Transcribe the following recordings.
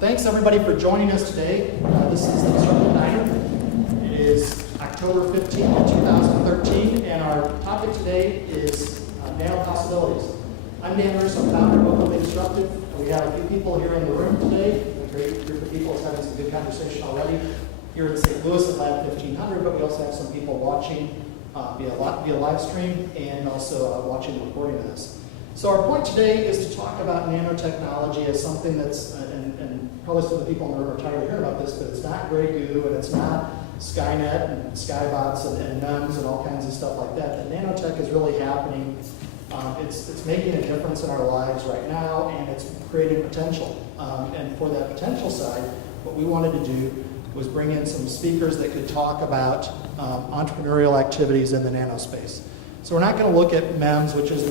Thanks everybody for joining us today. This is the Disruptive Diner. It is October 15th, 2013, and our topic today is nano possibilities. I'm Dan Hurst, I'm founder of Openly Disruptive. We have a few people here in the room today. A great group of people is having some good conversation already here in St. Louis at Lab 1500, but we also have some people watching via live stream and also watching the recording of this. So our point today is to talk about nanotechnology as something that's, and probably some of the people in the room are tired of hearing about this, but it's not gray goo and it's not Skynet and Skybots and MEMS and all kinds of stuff like that. The nanotech is really happening. It's making a difference in our lives right now, and it's creating potential. And for that potential side, what we wanted to do was bring in some speakers that could talk about entrepreneurial activities in the nanospace. So we're not going to look at MEMS, which is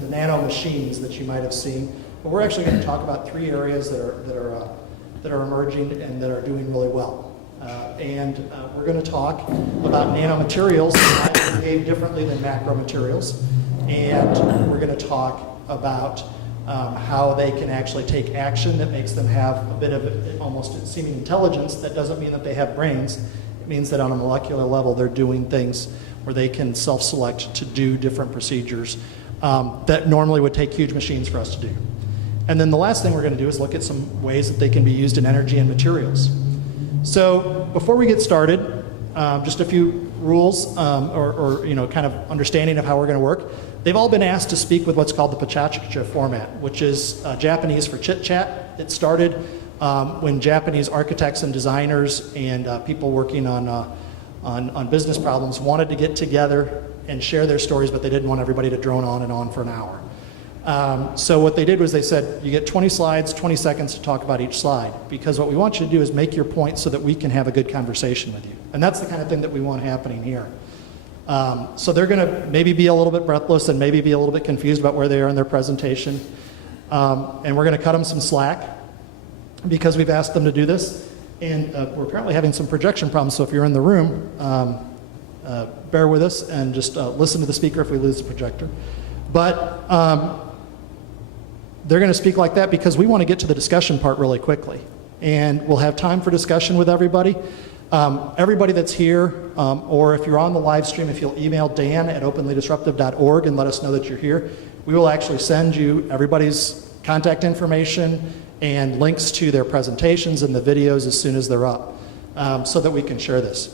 the nano machines that you might have seen, but we're actually going to talk about three areas that are emerging and that are doing really well. We're going to talk about nanomaterials that behave differently than macromaterials, and we're going to talk about how they can actually take action that makes them have a bit of almost seeming intelligence. That doesn't mean that they have brains. It means that on a molecular level they're doing things where they can self-select to do different procedures that normally would take huge machines for us to do. And then the last thing we're going to do is look at some ways that they can be used in energy and materials. So before we get started, just a few rules or kind of understanding of how we're going to work. They've all been asked to speak with what's called the pachacha format, which is Japanese for chit-chat. It started when Japanese architects and designers and people working on business problems wanted to get together and share their stories, but they didn't want everybody to drone on and on for an hour. So what they did was they said, you get 20 slides, 20 seconds to talk about each slide, because what we want you to do is make your point so that we can have a good conversation with you. And that's the kind of thing that we want happening here. So they're going to maybe be a little bit breathless and maybe be a little bit confused about where they are in their presentation. And we're going to cut them some slack because we've asked them to do this. And we're apparently having some projection problems, so if you're in the room, bear with us and just listen to the speaker if we lose the projector. But they're going to speak like that because we want to get to the discussion part really quickly. And we'll have time for discussion with everybody. Everybody that's here, or if you're on the live stream, if you'll email dan@openlydisruptive.org and let us know that you're here, we will actually send you everybody's contact information and links to their presentations and the videos as soon as they're up, so that we can share this.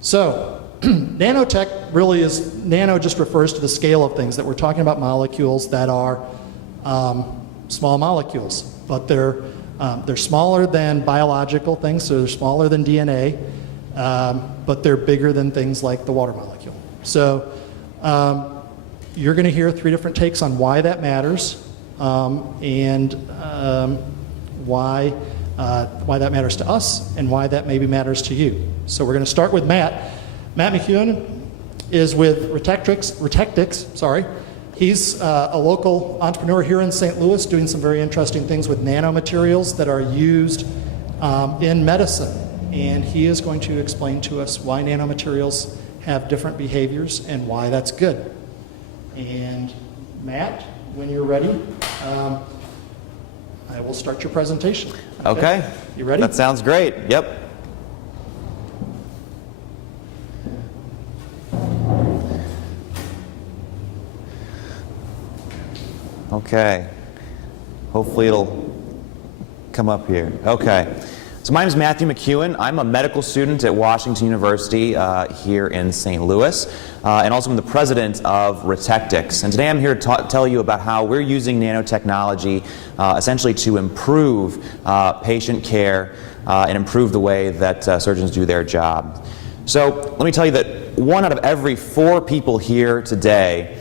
So, nanotech really is, nano just refers to the scale of things, that we're talking about molecules that are small molecules, but they're smaller than biological things, so they're smaller than DNA, but they're bigger than things like the water molecule. So you're going to hear three different takes on why that matters, and why that matters to us, and why that maybe matters to you. So we're going to start with Matt. Matt MacEwan is with Retectix, sorry. He's a local entrepreneur here in St. Louis doing some very interesting things with nanomaterials that are used in medicine. And he is going to explain to us why nanomaterials have different behaviors and why that's good. And Matt, when you're ready, I will start your presentation. Okay. You ready? That sounds great. Yep. Okay. Hopefully it'll come up here. Okay. So my name is Matthew MacEwan. I'm a medical student at Washington University here in St. Louis, and also I'm the president of Retectix. And today I'm here to tell you about how we're using nanotechnology essentially to improve patient care and improve the way that surgeons do their job. So let me tell you that 1 out of every 4 people here today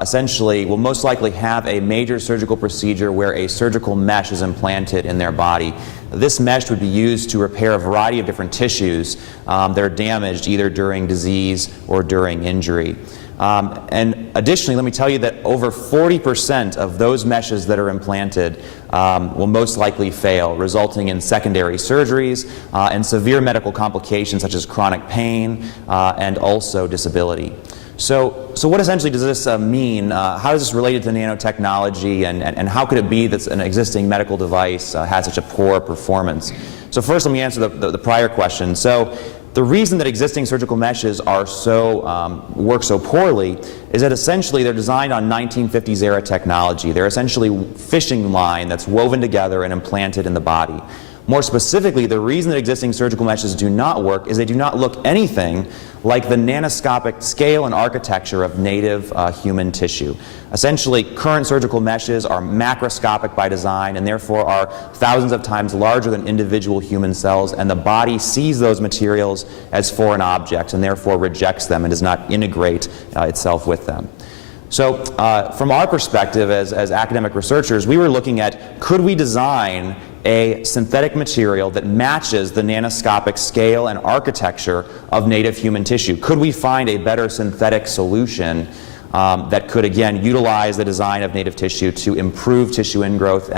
essentially will most likely have a major surgical procedure where a surgical mesh is implanted in their body. This mesh would be used to repair a variety of different tissues that are damaged either during disease or during injury. And additionally, let me tell you that over 40% of those meshes that are implanted will most likely fail, resulting in secondary surgeries and severe medical complications such as chronic pain and also disability. So what essentially does this mean? How does this relate to nanotechnology, and how could it be that an existing medical device has such a poor performance? So first, let me answer the prior question. So the reason that existing surgical meshes are work so poorly is that essentially they're designed on 1950s era technology. They're essentially fishing line that's woven together and implanted in the body. More specifically, the reason that existing surgical meshes do not work is they do not look anything like the nanoscopic scale and architecture of native human tissue. Essentially, current surgical meshes are macroscopic by design and therefore are thousands of times larger than individual human cells, and the body sees those materials as foreign objects and therefore rejects them and does not integrate itself with them. So from our perspective as academic researchers, we were looking at, could we design a synthetic material that matches the nanoscopic scale and architecture of native human tissue? Could we find a better synthetic solution that could, again, utilize the design of native tissue to improve tissue ingrowth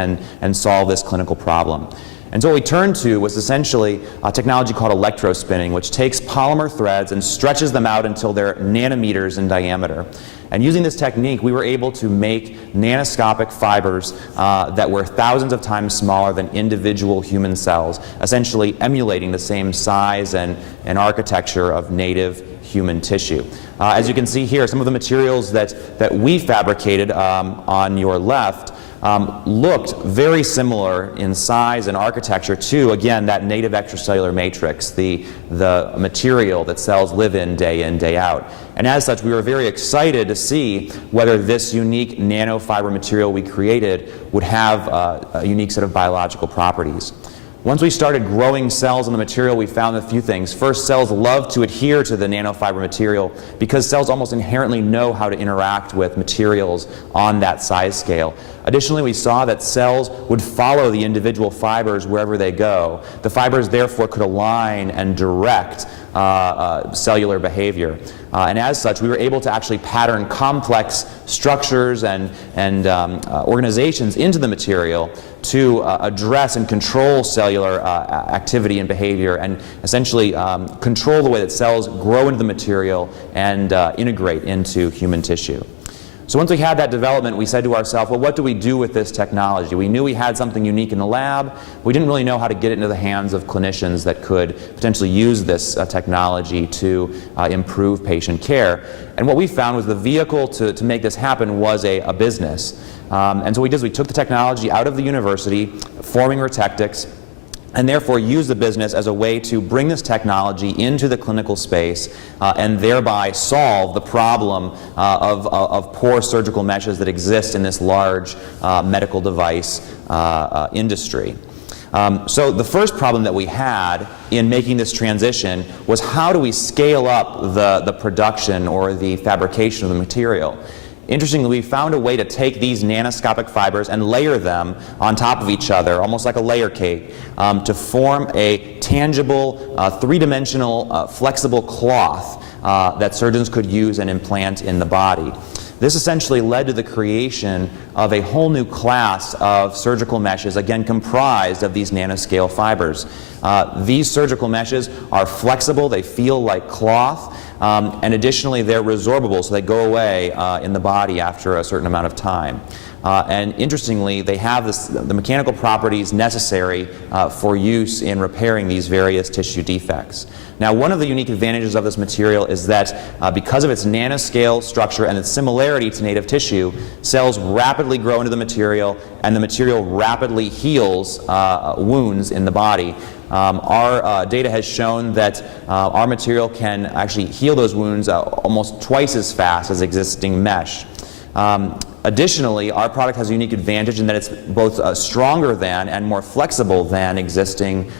and solve this clinical problem? And so what we turned to was essentially a technology called electrospinning, which takes polymer threads and stretches them out until they're nanometers in diameter. And using this technique, we were able to make nanoscopic fibers that were thousands of times smaller than individual human cells, essentially emulating the same size and architecture of native human tissue. As you can see here, some of the materials that we fabricated on your left looked very similar in size and architecture to, again, that native extracellular matrix, the material that cells live in, day out. And as such, we were very excited to see whether this unique nanofiber material we created would have a unique set of biological properties. Once we started growing cells in the material, we found a few things. First, cells love to adhere to the nanofiber material because cells almost inherently know how to interact with materials on that size scale. Additionally, we saw that cells would follow the individual fibers wherever they go. The fibers therefore could align and direct cellular behavior. And as such, we were able to actually pattern complex structures and organizations into the material to address and control cellular activity and behavior, and essentially control the way that cells grow into the material and integrate into human tissue. So once we had that development, we said to ourselves, well, what do we do with this technology? We knew we had something unique in the lab. We didn't really know how to get it into the hands of clinicians that could potentially use this technology to improve patient care. And what we found was the vehicle to make this happen was a business. And so what we did is we took the technology out of the university, forming Retectix, and therefore use the business as a way to bring this technology into the clinical space and thereby solve the problem of poor surgical meshes that exist in this large medical device industry. So the first problem that we had in making this transition was, how do we scale up the production or the fabrication of the material? Interestingly, we found a way to take these nanoscopic fibers and layer them on top of each other, almost like a layer cake, to form a tangible, three-dimensional, flexible cloth that surgeons could use and implant in the body. This essentially led to the creation of a whole new class of surgical meshes, again comprised of these nanoscale fibers. These surgical meshes are flexible, they feel like cloth, and additionally they're resorbable, so they go away in the body after a certain amount of time. And interestingly, they have the mechanical properties necessary for use in repairing these various tissue defects. Now, one of the unique advantages of this material is that because of its nanoscale structure and its similarity to native tissue, cells rapidly grow into the material, and the material rapidly heals wounds in the body. Our data has shown that our material can actually heal those wounds almost twice as fast as existing mesh. Additionally, our product has a unique advantage in that it's both stronger than and more flexible than existing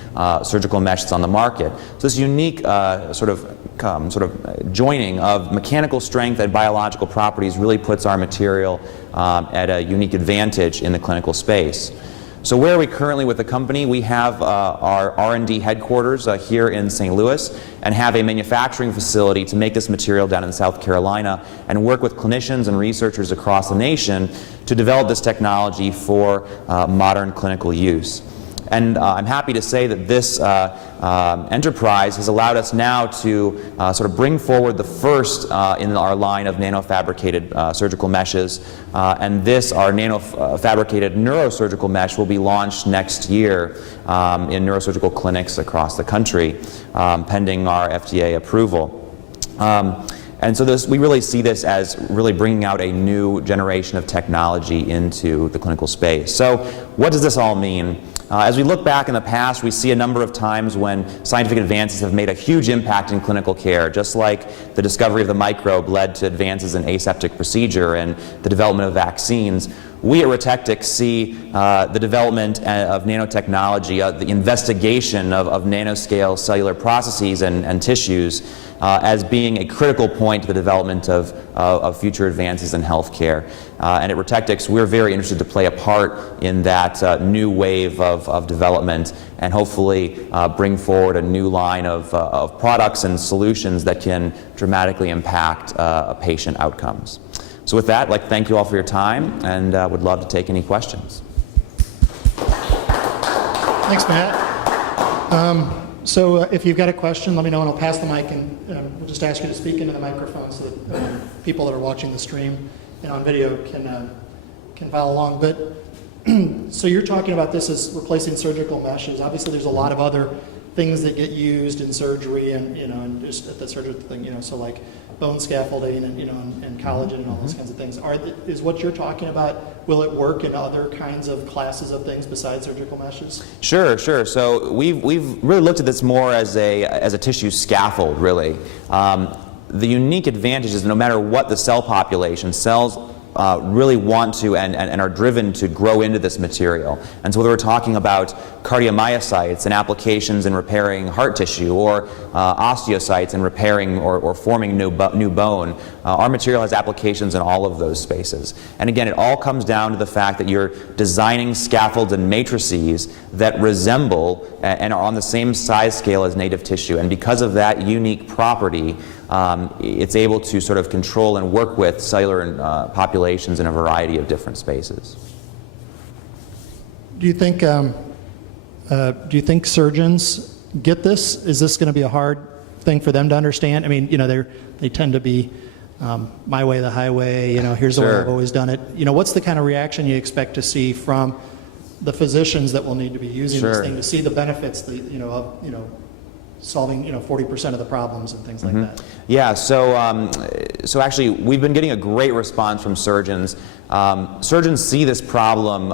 surgical mesh that's on the market. So this unique sort of joining of mechanical strength and biological properties really puts our material at a unique advantage in the clinical space. So where are we currently with the company? We have our R&D headquarters here in St. Louis, and have a manufacturing facility to make this material down in South Carolina, and work with clinicians and researchers across the nation to develop this technology for modern clinical use. And I'm happy to say that this enterprise has allowed us now to sort of bring forward the first in our line of nanofabricated surgical meshes. And this, our nanofabricated neurosurgical mesh, will be launched next year in neurosurgical clinics across the country, pending our FDA approval. And so we really see this as really bringing out a new generation of technology into the clinical space. So what does this all mean? As we look back in the past, we see a number of times when scientific advances have made a huge impact in clinical care, just like the discovery of the microbe led to advances in aseptic procedure and the development of vaccines. We at Retectix see the development of nanotechnology, the investigation of nanoscale cellular processes and tissues as being a critical point to the development of future advances in healthcare. And at Retectix, we're very interested to play a part in that new wave of development and hopefully bring forward a new line of products and solutions that can dramatically impact patient outcomes. So with that, I'd like to thank you all for your time and would love to take any questions. Thanks, Matt. So if you've got a question, let me know and I'll pass the mic and we'll just ask you to speak into the microphone so that people that are watching the stream and on video can follow along. But so you're talking about this as replacing surgical meshes. Obviously, there's a lot of other things that get used in surgery and and just at the surgical thing, so like bone scaffolding and and collagen and all those kinds of things. Is what you're talking about, will it work in other kinds of classes of things besides surgical meshes? Sure. So we've really looked at this more as a tissue scaffold, really. The unique advantage is no matter what the cell population, cells really want to and are driven to grow into this material. And so whether we're talking about cardiomyocytes and applications in repairing heart tissue, or osteocytes and repairing or forming new bone, our material has applications in all of those spaces. And again, it all comes down to the fact that you're designing scaffolds and matrices that resemble and are on the same size scale as native tissue. And because of that unique property, it's able to sort of control and work with cellular populations in a variety of different spaces. Do you think surgeons get this? Is this going to be a hard thing for them to understand? I mean, they tend to be my way, the highway. Here's the way I've always done it. What's the kind of reaction you expect to see from the physicians that will need to be using this thing to see the benefits, of solving 40% of the problems and things like that? Yeah, so actually we've been getting a great response from surgeons. Surgeons see this problem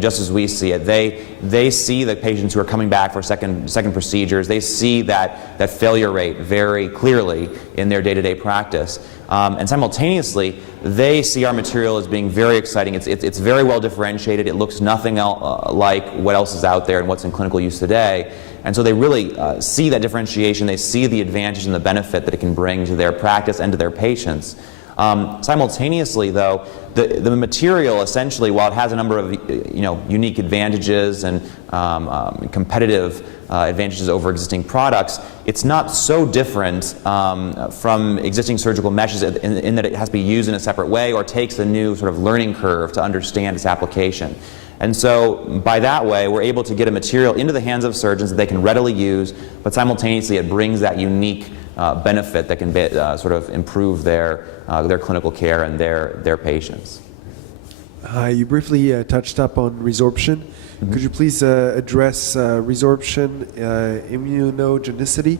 just as we see it. They see the patients who are coming back for second procedures. They see that failure rate very clearly in their day-to-day practice. And simultaneously, they see our material as being very exciting. It's very well differentiated. It looks nothing like what else is out there and what's in clinical use today. And so they really see that differentiation. They see the advantage and the benefit that it can bring to their practice and to their patients. Simultaneously, though, the material essentially, while it has a number of unique advantages and competitive advantages over existing products, it's not so different from existing surgical meshes in that it has to be used in a separate way or takes a new sort of learning curve to understand its application. And so by that way, we're able to get a material into the hands of surgeons that they can readily use, but simultaneously it brings that unique benefit that can sort of improve their clinical care and their patients. You briefly touched up on resorption. Could you please address resorption, immunogenicity,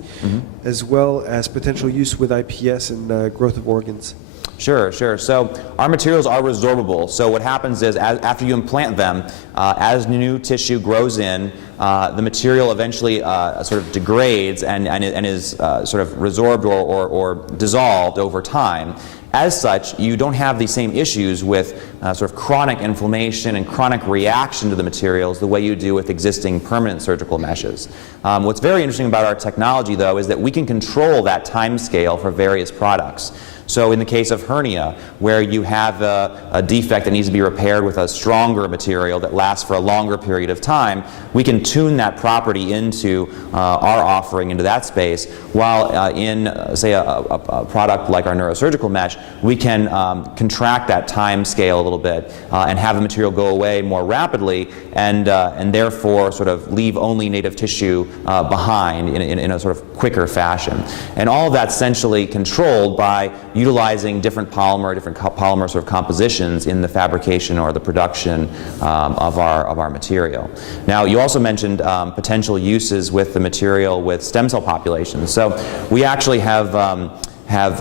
as well as potential use with IPS and growth of organs? Sure. So our materials are resorbable. So what happens is after you implant them, as new tissue grows in, the material eventually sort of degrades and is sort of resorbed or dissolved over time. As such, you don't have the same issues with sort of chronic inflammation and chronic reaction to the materials the way you do with existing permanent surgical meshes. What's very interesting about our technology, though, is that we can control that time scale for various products. So in the case of hernia, where you have a defect that needs to be repaired with a stronger material that lasts for a longer period of time, we can tune that property into our offering into that space, while in, say, a product like our neurosurgical mesh, we can contract that time scale a little bit and have the material go away more rapidly, and therefore sort of leave only native tissue behind in a sort of quicker fashion. And all of that's essentially controlled by utilizing different polymer sort of compositions in the fabrication or the production of our material. Now, you also mentioned potential uses with the material with stem cell populations. So we actually have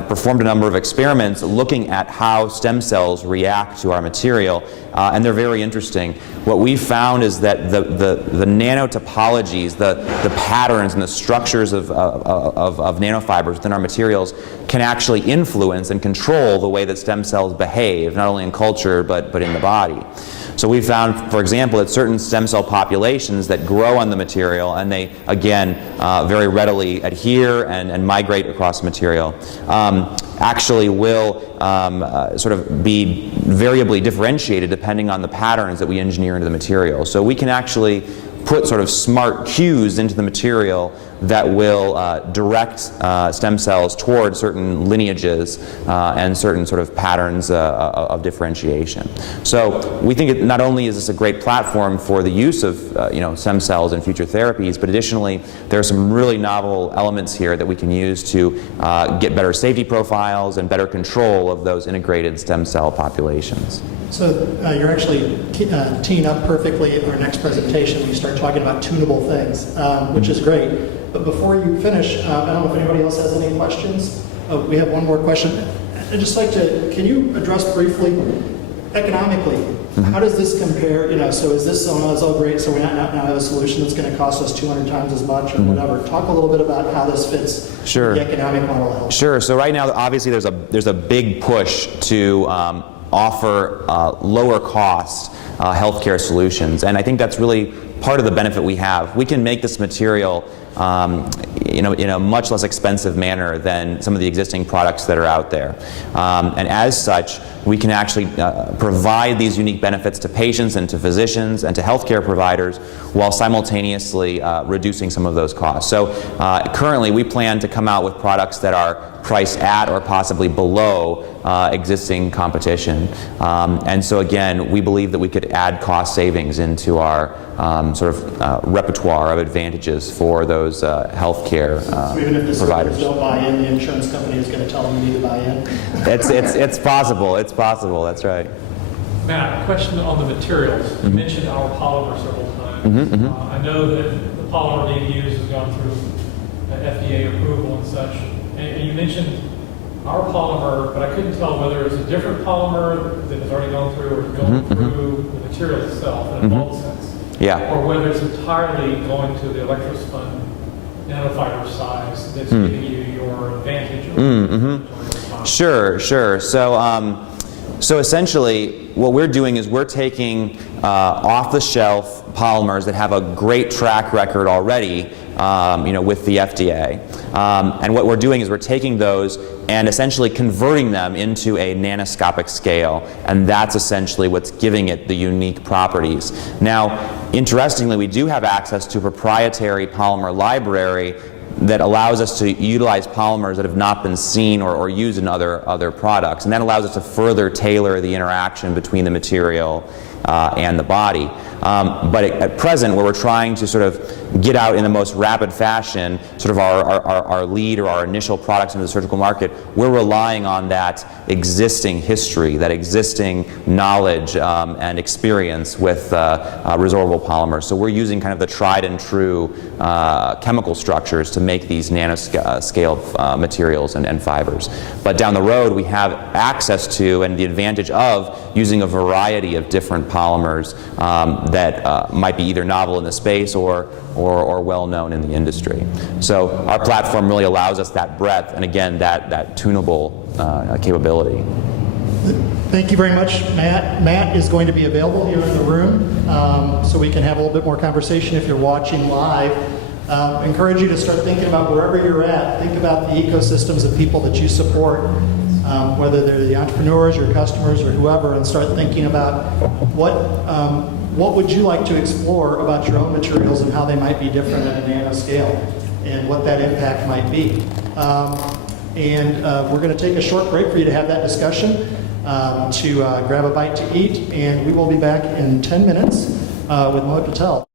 performed a number of experiments looking at how stem cells react to our material, and they're very interesting. What we found is that the nanotopologies, the patterns and the structures of nanofibers within our materials can actually influence and control the way that stem cells behave, not only in culture but in the body. So we found, for example, that certain stem cell populations that grow on the material, and they, again, very readily adhere and migrate across the material, actually will sort of be variably differentiated depending on the patterns that we engineer into the material. So we can actually put sort of smart cues into the material that will direct stem cells toward certain lineages and certain sort of patterns of differentiation. So we think not only is this a great platform for the use of stem cells in future therapies, but additionally there are some really novel elements here that we can use to get better safety profiles and better control of those integrated stem cell populations. So you're actually teeing up perfectly our next presentation when you start talking about tunable things, which is great. But before you finish, I don't know if anybody else has any questions. We have one more question. I'd just like to, can you address briefly, economically, how does this compare, so is this oh great, so we now have a solution that's going to cost us 200 times as much or whatever. Talk a little bit about how this fits the economic model of health. Sure, so right now, obviously there's a big push to offer lower cost healthcare solutions, and I think that's really part of the benefit we have. We can make this material in a much less expensive manner than some of the existing products that are out there. And as such, we can actually provide these unique benefits to patients and to physicians and to healthcare providers while simultaneously reducing some of those costs. So currently we plan to come out with products that are priced at or possibly below existing competition. And so again, we believe that we could add cost savings into our sort of repertoire of advantages for those healthcare so even if the providers. Don't buy in, the insurance company is going to tell them you need to buy in? It's possible. It's possible. That's right. Matt, a question on the materials. You mentioned our polymer several times. I know that the polymer being used has gone through FDA approval and such. And you mentioned our polymer, but I couldn't tell whether it's a different polymer that has already gone through or is going through the material itself in a bulk sense. Yeah. Or whether it's entirely going to the electrospun nanofiber size that's giving you your advantage. Sure. So essentially, what we're doing is we're taking off-the-shelf polymers that have a great track record already, with the FDA. And what we're doing is we're taking those and essentially converting them into a nanoscopic scale, and that's essentially what's giving it the unique properties. Now, interestingly, we do have access to a proprietary polymer library that allows us to utilize polymers that have not been seen or used in other products, and that allows us to further tailor the interaction between the material and the body. But at present, where we're trying to sort of get out in the most rapid fashion sort of our lead or our initial products into the surgical market, we're relying on that existing history, that existing knowledge and experience with resorbable polymers. So we're using kind of the tried and true chemical structures to make these nanoscale materials and fibers. But down the road, we have access to and the advantage of using a variety of different polymers that might be either novel in the space or well known in the industry. So our platform really allows us that breadth and again that tunable capability. Thank you very much, Matt. Matt is going to be available here in the room so we can have a little bit more conversation if you're watching live. Encourage you to start thinking about wherever you're at. Think about the ecosystems of people that you support. whether they're the entrepreneurs or customers or whoever, and start thinking about what would you like to explore about your own materials and how they might be different at a nano scale and what that impact might be. We're going to take a short break for you to have that discussion, to grab a bite to eat, and we will be back in 10 minutes with Mo Patel.